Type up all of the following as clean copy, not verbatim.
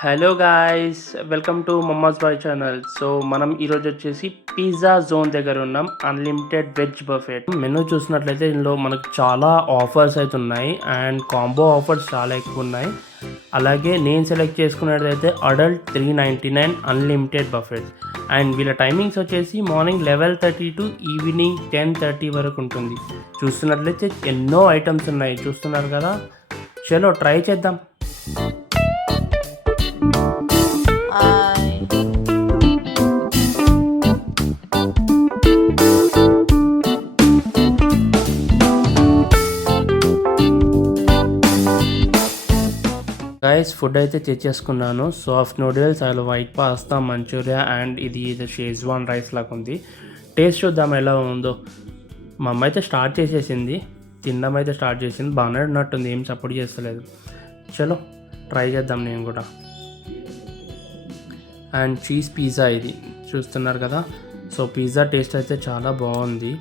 Hello guys, welcome to Mamma's Boy channel. So మనం ఈరోజు వచ్చేసి పిజ్జా జోన్ దగ్గర ఉన్నాం. అన్లిమిటెడ్ వెజ్ బఫెట్ మెనూ చూసినట్లయితే ఇందులో మనకు చాలా ఆఫర్స్ అయితే ఉన్నాయి అండ్ కాంబో ఆఫర్స్ చాలా ఎక్కువ ఉన్నాయి. అలాగే నేను సెలెక్ట్ చేసుకున్నట్లయితే అడల్ట్ 399 అన్లిమిటెడ్ బఫెట్ అండ్ వీళ్ళ టైమింగ్స్ వచ్చేసి మార్నింగ్ 11:30 టు ఈవినింగ్ 10:30 వరకు ఉంటుంది. చూస్తున్నట్లయితే ఎన్నో ఐటమ్స్ ఉన్నాయి, చూస్తున్నారు కదా. చలో ట్రై చేద్దాం. హాయ్. గైస్, ఫుడ్ అయితే తెచ్చేసుకున్నాను. సాఫ్ట్ నూడిల్స్, అలా వైట్ పాస్తా, మంచూరియా అండ్ ఇది షేజ్వాన్ రైస్ లాగా ఉంది. టేస్ట్ చూద్దాం ఎలా ఉందో. మా అమ్మ అయితే స్టార్ట్ చేసేసింది, తినడం అయితే స్టార్ట్ చేసింది. బాగానే ఉన్నట్టుంది, ఏం సపోర్ట్ చేస్తలేదు. చలో ట్రై చేద్దాం నేను కూడా. అండ్ చీజ్ పిజ్జా ఇది చూస్తున్నారు కదా. సో పిజ్జా టేస్ట్ అయితే చాలా బాగుంది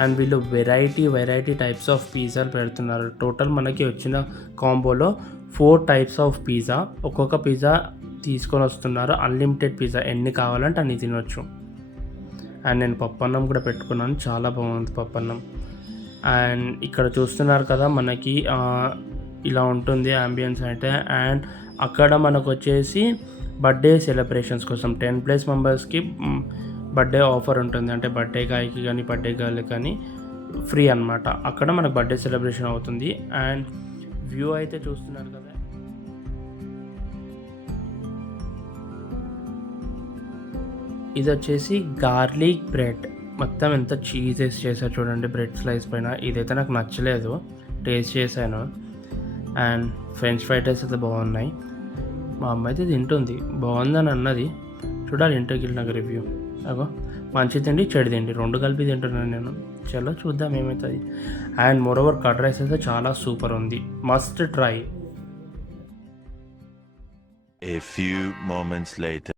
అండ్ వీళ్ళు వెరైటీ టైప్స్ ఆఫ్ పిజ్జాలు పెడుతున్నారు. టోటల్ మనకి వచ్చిన కాంబోలో 4 టైప్స్ ఆఫ్ పిజ్జా, ఒక్కొక్క పిజ్జా తీసుకొని వస్తున్నారు. అన్లిమిటెడ్ పిజ్జా, ఎన్ని కావాలంటే అన్ని తినొచ్చు. అండ్ నేను పప్పన్నం కూడా పెట్టుకున్నాను, చాలా బాగుంది పప్పన్నం. అండ్ ఇక్కడ చూస్తున్నారు కదా మనకి ఇలా ఉంటుంది అంబియన్స్ అయితే. అండ్ అక్కడ మనకు వచ్చేసి బర్త్డే సెలబ్రేషన్స్ కోసం 10+ మెంబర్స్కి బర్త్డే ఆఫర్ ఉంటుంది. అంటే బర్త్డే గాయకి కానీ బర్త్డే గర్ల్కి కానీ ఫ్రీ అనమాట. అక్కడ మనకు బర్త్డే సెలబ్రేషన్ అవుతుంది. అండ్ వ్యూ అయితే చూస్తున్నారు కదా. ఇది వచ్చేసి గార్లిక్ బ్రెడ్, మొత్తం ఎంత చీజ్ వేసి చేశారు చూడండి బ్రెడ్ స్లైస్ పైన. ఇదైతే నాకు నచ్చలేదు, టేస్ట్ చేశాను. అండ్ ఫ్రెంచ్ ఫ్రైడ్ రైస్ అయితే బాగున్నాయి. మా అమ్మ అయితే తింటుంది, బాగుందని అన్నది. చూడాలి ఇంటికి వెళ్ళినాక రివ్యూ. అగో మంచి తిండి చెడు తిండి రెండు కలిపి తింటున్నాను నేను. చలో చూద్దాం ఏమవుతుంది. అండ్ మోరోవర్ కర్డ్ రైస్ అయితే చాలా సూపర్ ఉంది, must try. A few moments later.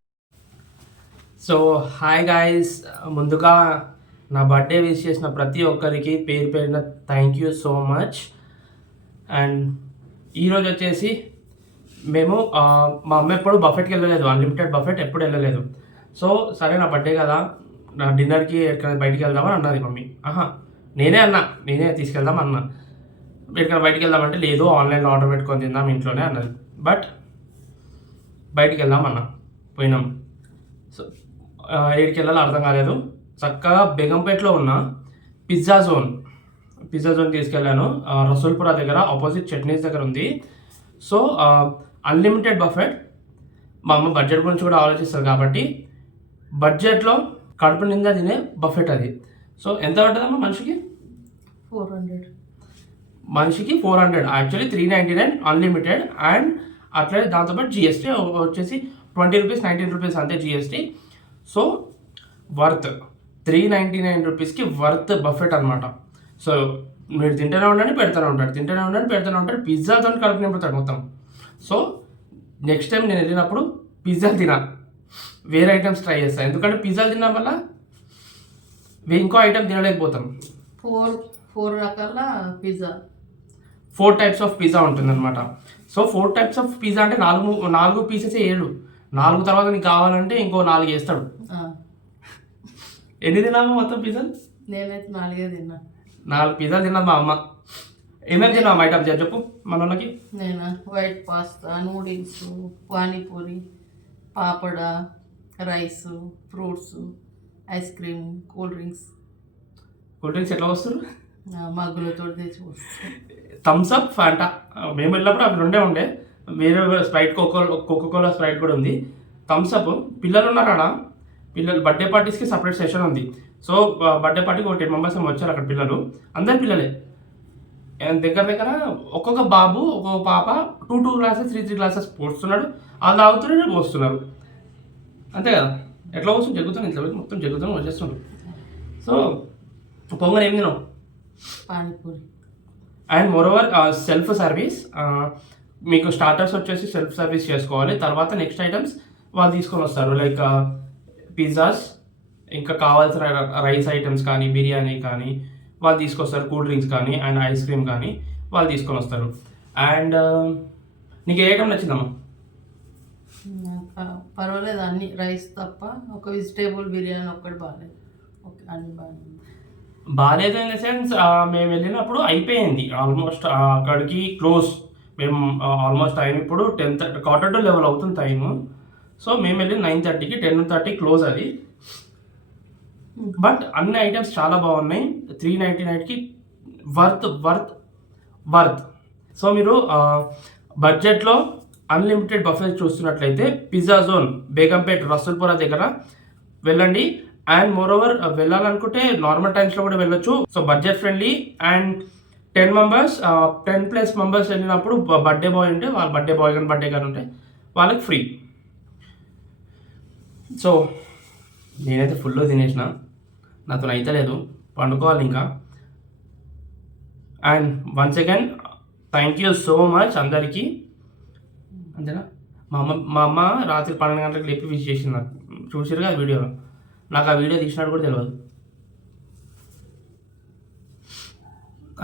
So hi guys, ముందుగా నా బర్త్డే విష్ చేసిన ప్రతి ఒక్కరికి పేరు పేరున thank you so much. And ఈరోజు వచ్చేసి మేము మా అమ్మ ఎప్పుడు బఫెట్కి వెళ్ళలేదు, అన్లిమిటెడ్ బఫెట్ ఎప్పుడు వెళ్ళలేదు. సో సరే నా బర్త్డే కదా, నా డిన్నర్కి ఎక్కడ బయటికి వెళ్దామని అన్నది మమ్మీ. నేనే తీసుకెళ్దాం అన్నా. ఎక్కడ బయటికి వెళ్దామంటే లేదు, ఆన్లైన్లో ఆర్డర్ పెట్టుకొని తిందాం ఇంట్లోనే అన్నది. బట్ బయటికి వెళ్దాం అన్నా, పోయినాం. సో ఏడికి వెళ్ళాలో అర్థం కాలేదు. చక్కగా బేగంపేటలో ఉన్న పిజ్జా జోన్ తీసుకెళ్ళాను. రసూల్పురా దగ్గర ఆపోజిట్ చట్నీస్ దగ్గర ఉంది. So unlimited buffet. మా అమ్మ బడ్జెట్ గురించి కూడా ఆలోచిస్తారు కాబట్టి బడ్జెట్లో కడుపు నిండా తినే బఫెట్ అది. సో ఎంత పడుతుందమ్మా మనిషికి? 400. మనిషికి 400, యాక్చువల్లీ 399 అన్లిమిటెడ్. అండ్ అట్లనే దాంతోపాటు జిఎస్టీ వచ్చేసి 20 రూపీస్, 19 రూపీస్ అంతే జిఎస్టీ. సో వర్త్ 399 రూపీస్కి వర్త్ బఫెట్ అనమాట. సో మీరు తింటూనే ఉండండి, పెడుతూనే ఉంటాడు. పిజ్జాతో కడుపు నింపుతాడు మొత్తం. సో నెక్స్ట్ టైం నేను వెళ్ళినప్పుడు పిజ్జాలు తినా, వేరే ఐటమ్స్ ట్రై చేస్తాను. ఎందుకంటే పిజ్జాలు తినడం వల్ల ఇంకో ఐటమ్ తినలేకపోతాం. 4 రకాల పిజ్జా, 4 టైప్స్ ఆఫ్ పిజ్జా ఉంటుంది అనమాట. సో 4 టైప్స్ ఆఫ్ పిజ్జా అంటే 4 పీసెస్ 7, 4 తర్వాత నీకు కావాలంటే ఇంకో 4 వేస్తాడు. ఎన్ని తిన్నాము మొత్తం పిజ్జాలు? నేనైతే 4 తిన్నా. 4 పిజ్జాలు తిన్నాం మా అమ్మ. ఏమేమి తిన్నాం ఐటమ్స్ చెప్పు మన వాళ్ళకి. నేను white pasta, noodles, panipuri, papad, rice, fruits, ice cream, cool drinks ఎట్లా వస్తారు? మగ్గులతో తెచ్చి వస్తాను. Thums Up, Fanta. మేము వెళ్ళినప్పుడు అవి రెండే ఉండే, వేరే స్ప్రైట్, కోకోకోలా స్ప్రైట్ కూడా ఉంది. Thums Up. పిల్లలు ఉన్నారు ఆడ, పిల్లలు బర్త్డే పార్టీస్కి సపరేట్ సెషన్ ఉంది. సో బర్త్డే పార్టీకి ఒక 10 మెంబర్స్ ఏమో వచ్చారు అక్కడ పిల్లలు, అందరు పిల్లలే. దగ్గర ఒక్కొక్క బాబు ఒక్కొక్క పాప 2 గ్లాసెస్ 3 గ్లాసెస్ పోస్తున్నాడు. వాళ్ళు తాగుతూనే పోస్తున్నారు, అంతే కదా. ఎట్లా వస్తుంది జరుగుతుంది, ఇట్లా మొత్తం జరుగుతుంది వచ్చేస్తుంది. సో పొంగల్ ఏం తినావు? Panipuri. And moreover self service. మీకు స్టార్టర్స్ వచ్చేసి సెల్ఫ్ సర్వీస్ చేసుకోవాలి. తర్వాత నెక్స్ట్ ఐటమ్స్ వాళ్ళు తీసుకొని వస్తారు, లైక్ పిజ్జాస్, ఇంకా కావాల్సిన రైస్ ఐటమ్స్ కానీ బిర్యానీ కానీ వాళ్ళు తీసుకొస్తారు. కూల్ డ్రింక్స్ కానీ అండ్ ఐస్ క్రీమ్ కానీ వాళ్ళు తీసుకొని వస్తారు. అండ్ నీకు ఏ ఐటమ్ నచ్చిందమ్మా? పర్వాలేదు, అన్ని రైస్ తప్ప ఒక వెజిటేబుల్ బిర్యానీ ఒక్కటి బాగాలేదు. ఓకే, అన్ని బాగానే ఉంది. బాగాలేదు ఇన్ ద సెన్స్ మేము వెళ్ళినప్పుడు అయిపోయింది ఆల్మోస్ట్ అక్కడికి క్లోజ్. మేము ఆల్మోస్ట్ టైం ఇప్పుడు 10:30 11 అవుతుంది టైము. సో మేము వెళ్ళి 9:30కి 10:30 క్లోజ్ అది. బట్ అన్ని ఐటమ్స్ చాలా బాగున్నాయి. 399కి వర్త్. సో మీరు బడ్జెట్లో అన్లిమిటెడ్ బఫెట్ చూస్తున్నట్లయితే పిజ్జా జోన్ బేగంపేట్ రసూల్పుర దగ్గర వెళ్ళండి. అండ్ మోర్ ఓవర్ వెళ్ళాలనుకుంటే నార్మల్ టైమ్స్లో కూడా వెళ్ళొచ్చు. So budget friendly. And 10 members 10+ members వెళ్ళినప్పుడు బర్త్డే బాయ్ ఉంటే వాళ్ళ బర్త్డే బాయ్ కానీ బర్త్డే కానీ ఉంటే వాళ్ళకి ఫ్రీ. సో నేనైతే ఫుల్గా తినేసిన, నాతో అయితే లేదు, పండుకోవాలి ఇంకా. And once again thank you so much అందరికీ. అంతేనా? మా అమ్మ రాత్రి 12 గంటలకు లేపి విష్ చేసింది నాకు. చూసారు కదా వీడియోలో. నాకు ఆ వీడియో తీసినట్టు కూడా తెలియదు.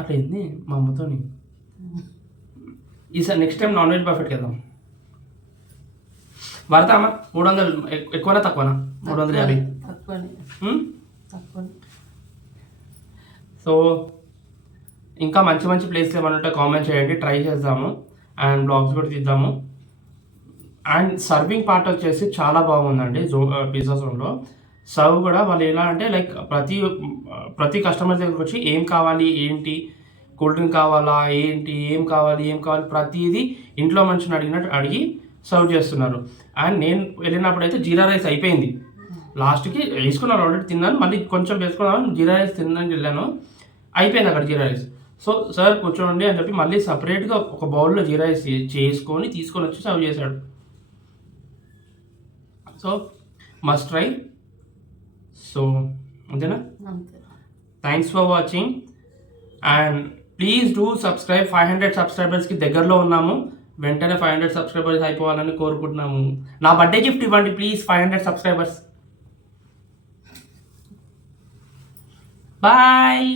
అట్లయింది మా అమ్మతోని. ఈసారి నెక్స్ట్ టైం నాన్ వెజ్ బఫెట్కి వెళ్దాం. పడతామా? 300 ఎక్కువనా తక్కువనా? 350. తక్కువ. సో ఇంకా మంచి మంచి ప్లేస్లు ఏమైనా ఉంటే కామెంట్ చేయండి, ట్రై చేద్దాము. అండ్ బ్లాగ్స్ కూడా తీద్దాము. అండ్ సర్వింగ్ పార్ట్ వచ్చేసి చాలా బాగుందండి పిజ్జా జోన్లో. సర్వ్ కూడా వాళ్ళు ఎలా అంటే లైక్ ప్రతి కస్టమర్ దగ్గరకు వచ్చి ఏం కావాలి, ఏంటి, కూల్ డ్రింక్ కావాలా, ఏంటి, ఏం కావాలి ప్రతిదీ ఇంట్లో మనిషిని అడిగినట్టు అడిగి సర్వ్ చేస్తున్నారు. అండ్ నేను వెళ్ళినప్పుడు అయితే జీరా రైస్ అయిపోయింది. లాస్ట్కి వేసుకున్నాను, ఆల్రెడీ తిన్నాను, మళ్ళీ కొంచెం వేసుకున్నాను, జీరా రైస్ తిన్నాను వెళ్ళాను, అయిపోయింది అక్కడ జీరా రైస్. సో సార్ కూర్చోండి అని చెప్పి మళ్ళీ సపరేట్గా ఒక బౌల్లో జీరా రైస్ తీసుకొని వచ్చి సర్వ్ చేశాడు. So must try. సో అంతేనా? Thanks for watching. And please do subscribe. 500 సబ్స్క్రైబర్స్కి దగ్గరలో ఉన్నాము. వెంటనే 500 సబ్స్క్రైబర్స్ అయిపోవాలని కోరుకుంటున్నాము. నా బర్త్డే గిఫ్ట్ ఇవ్వండి please, 500 subscribers. Bye.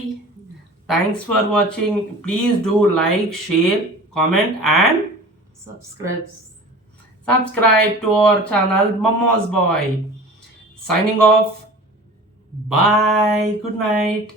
Thanks for watching. Please do like, share, comment and subscribe to our channel Mama's Boy. Signing off. Bye. Good night.